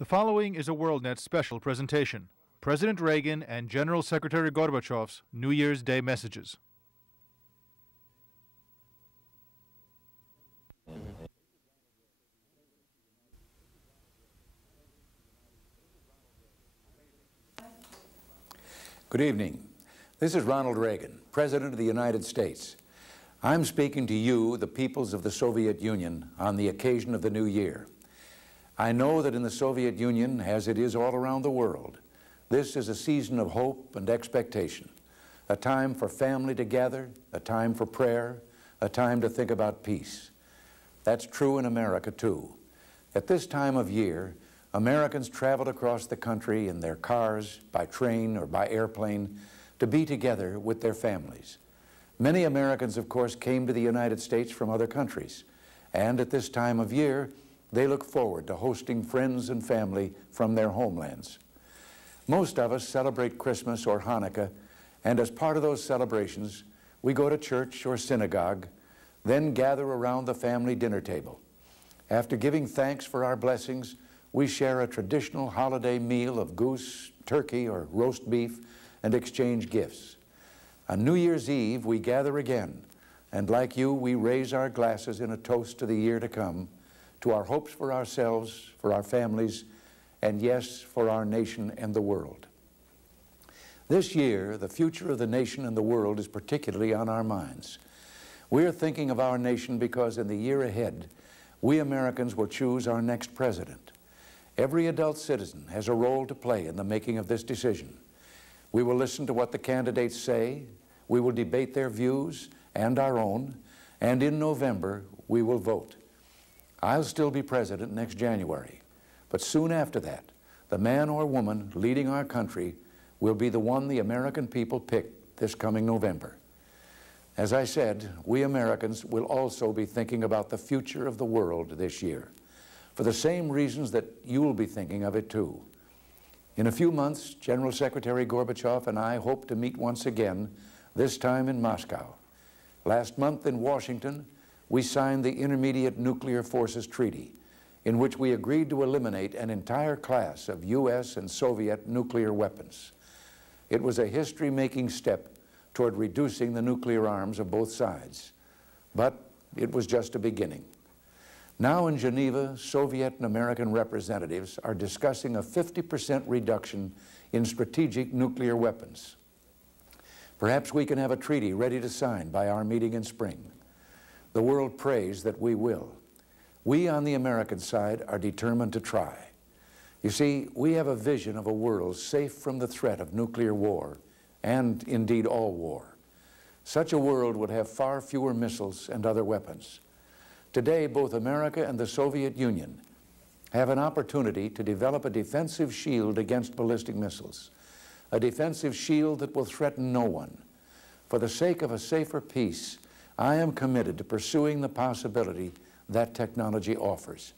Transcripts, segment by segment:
The following is a WorldNet special presentation. President Reagan and General Secretary Gorbachev's New Year's Day messages. Good evening. This is Ronald Reagan, President of the United States. I'm speaking to you, the peoples of the Soviet Union, on the occasion of the new year. I know that in the Soviet Union, as it is all around the world, this is a season of hope and expectation, a time for family to gather, a time for prayer, a time to think about peace. That's true in America, too. At this time of year, Americans traveled across the country in their cars, by train or by airplane, to be together with their families. Many Americans, of course, came to the United States from other countries, and at this time of year, they look forward to hosting friends and family from their homelands. Most of us celebrate Christmas or Hanukkah, and as part of those celebrations, we go to church or synagogue, then gather around the family dinner table. After giving thanks for our blessings, we share a traditional holiday meal of goose, turkey, or roast beef and exchange gifts. On New Year's Eve, we gather again, and like you, we raise our glasses in a toast to the year to come, to our hopes for ourselves, for our families, and yes, for our nation and the world. This year, the future of the nation and the world is particularly on our minds. We're thinking of our nation because in the year ahead, we Americans will choose our next president. Every adult citizen has a role to play in the making of this decision. We will listen to what the candidates say, we will debate their views and our own, and in November, we will vote. I'll still be president next January, but soon after that, the man or woman leading our country will be the one the American people pick this coming November. As I said, we Americans will also be thinking about the future of the world this year, for the same reasons that you'll be thinking of it too. In a few months, General Secretary Gorbachev and I hope to meet once again, this time in Moscow. Last month in Washington, we signed the Intermediate Nuclear Forces Treaty, in which we agreed to eliminate an entire class of U.S. and Soviet nuclear weapons. It was a history-making step toward reducing the nuclear arms of both sides, but it was just a beginning. Now in Geneva, Soviet and American representatives are discussing a 50% reduction in strategic nuclear weapons. Perhaps we can have a treaty ready to sign by our meeting in spring. The world prays that we will. We on the American side are determined to try. You see, we have a vision of a world safe from the threat of nuclear war, and indeed all war. Such a world would have far fewer missiles and other weapons. Today, both America and the Soviet Union have an opportunity to develop a defensive shield against ballistic missiles, a defensive shield that will threaten no one. For the sake of a safer peace, I am committed to pursuing the possibility that technology offers.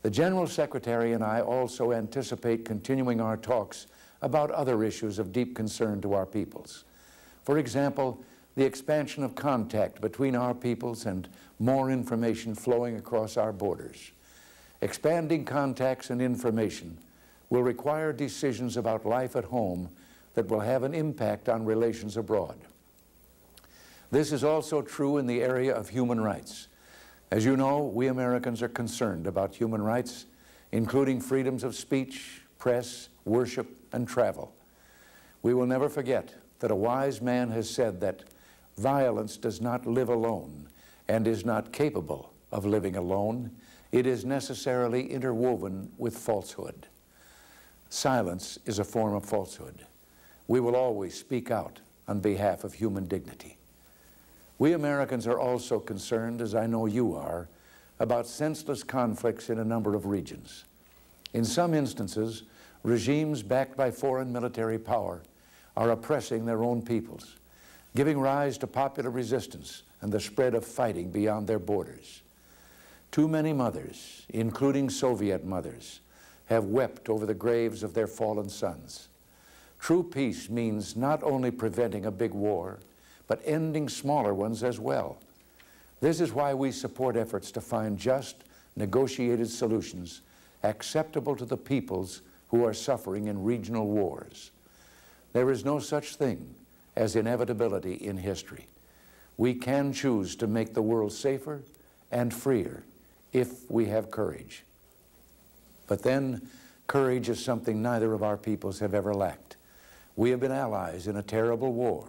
The General Secretary and I also anticipate continuing our talks about other issues of deep concern to our peoples. For example, the expansion of contact between our peoples and more information flowing across our borders. Expanding contacts and information will require decisions about life at home that will have an impact on relations abroad. This is also true in the area of human rights. As you know, we Americans are concerned about human rights, including freedoms of speech, press, worship, and travel. We will never forget that a wise man has said that violence does not live alone and is not capable of living alone. It is necessarily interwoven with falsehood. Silence is a form of falsehood. We will always speak out on behalf of human dignity. We Americans are also concerned, as I know you are, about senseless conflicts in a number of regions. In some instances, regimes backed by foreign military power are oppressing their own peoples, giving rise to popular resistance and the spread of fighting beyond their borders. Too many mothers, including Soviet mothers, have wept over the graves of their fallen sons. True peace means not only preventing a big war, but ending smaller ones as well. This is why we support efforts to find just, negotiated solutions acceptable to the peoples who are suffering in regional wars. There is no such thing as inevitability in history. We can choose to make the world safer and freer if we have courage. But then, courage is something neither of our peoples have ever lacked. We have been allies in a terrible war,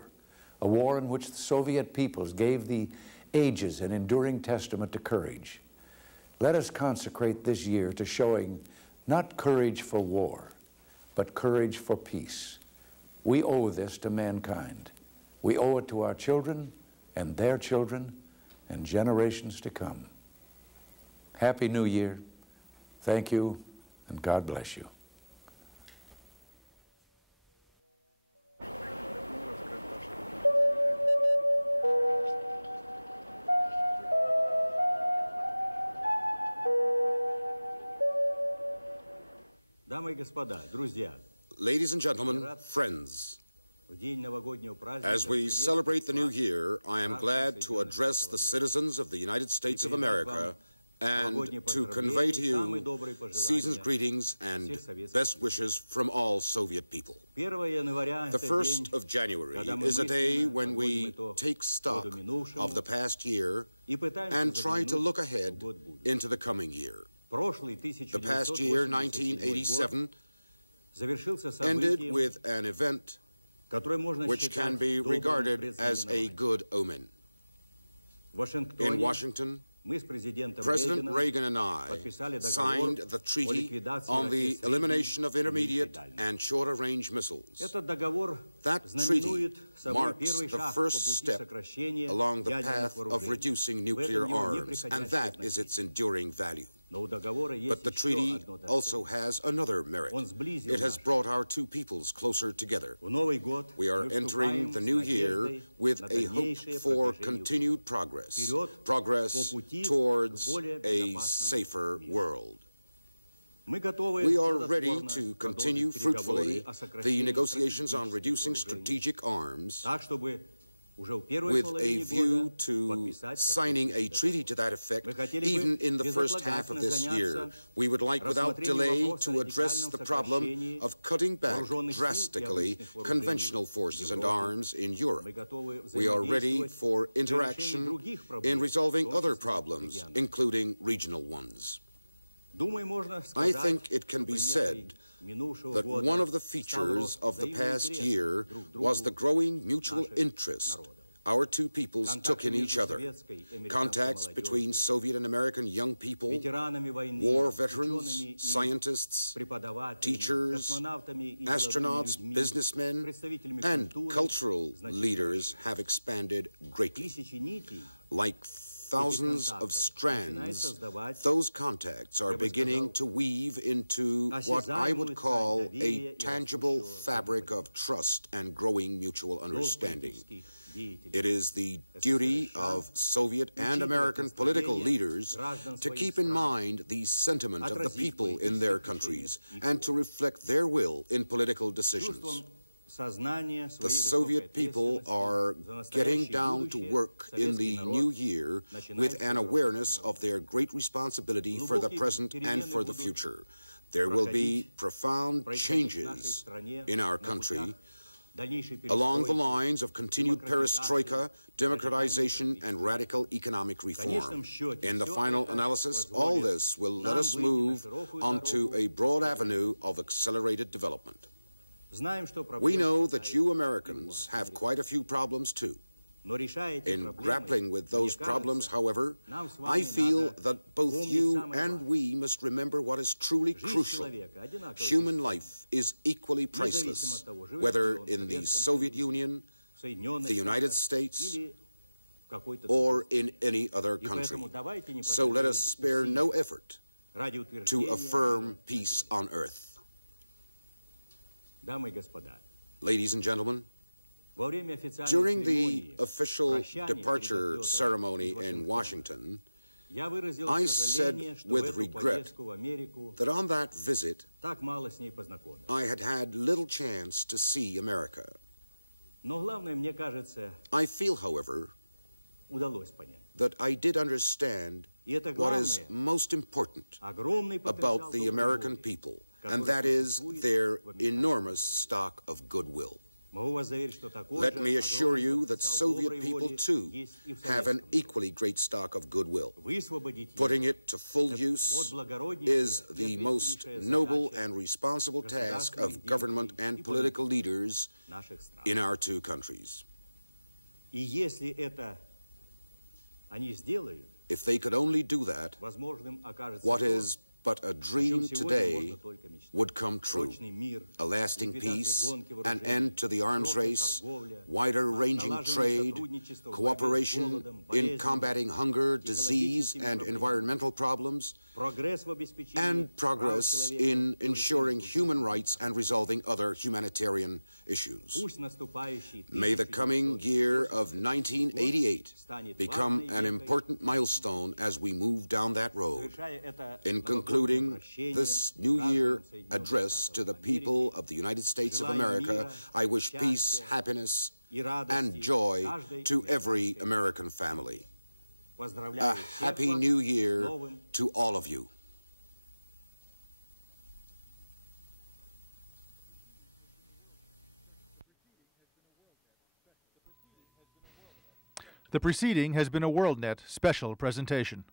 a war in which the Soviet peoples gave the ages an enduring testament to courage. Let us consecrate this year to showing not courage for war, but courage for peace. We owe this to mankind. We owe it to our children and their children and generations to come. Happy New Year. Thank you, and God bless you. Ladies and gentlemen, friends, as we celebrate the new year, I am glad to address the citizens of the United States of America and to convey to you season's greetings and best wishes from all Soviet people. The 1st of January is a day when we take stock of the past year and try to look ahead into the coming year. The past year, 1987, ended with an event which can be regarded as a good omen. In Washington, President Reagan and I signed the treaty on the elimination of intermediate and short-range missiles. That treaty marks the first step along the path of reducing nuclear arms, and that is its enduring value. But the treaty also has another merit. It has brought our two peoples closer together. We are entering the new year with a hope for continued progress towards a safer world. We are ready to continue fruitfully the negotiations on reducing strategic arms with a view to signing a treaty to that effect even in the first half of this year. We would like without delay to address the problem of cutting back drastically conventional forces and arms in Europe. We are ready for interaction in resolving other problems, including regional ones. I think it can be said that one of the features of the past year was the growing mutual interest our two peoples took in each other. Contacts between Soviet and American young people, war veterans, scientists, teachers, astronauts, businessmen, and cultural leaders have expanded greatly. Like thousands of strands, those contacts are beginning to weave into what I would call a tangible fabric of trust and growing mutual understanding. It is the duty of Soviet and American political leaders to keep in mind the sentiment of the people in their countries and to reflect their will in political decisions. The Soviet people are getting down to work in the new year with an awareness of their great responsibility for the present and for the future. There will be profound changes in our country along the lines of continued perestroika, democratization, and radical economic reform. In the final analysis, all this will let us move onto a broad avenue of accelerated development. We know that you Americans have quite a few problems too. In grappling with those problems, however, I feel that both you and we must remember what is truly crucial. Human life is equally priceless, whether in the Soviet Union, the United States, or in any other country. So let us spare no effort to affirm peace on earth. Ladies and gentlemen, during the official departure ceremony in Washington, I said with regret that on that visit, I had had little chance to see America. I feel, however, that I did understand what is most important about the American people, and that is their enormous stock of goodwill. Let me assure you that Soviet people, too, have an equally great stock of goodwill. Putting it to full use is the most noble and responsible task of government and political leaders in our two countries. If they could only do that, what is but a dream today would come true. A lasting peace, an end to the arms race, wider-ranging trade, cooperation in combating hunger, disease, and environmental problems, and progress in ensuring human rights and resolving other humanitarian issues. May the coming year of 1988 become an important milestone as we move down that road. In concluding this New Year address to the people of the United States of America, I wish peace, happiness, and joy to every American family. A Happy New Year to all of you. The preceding has been a WorldNet special presentation.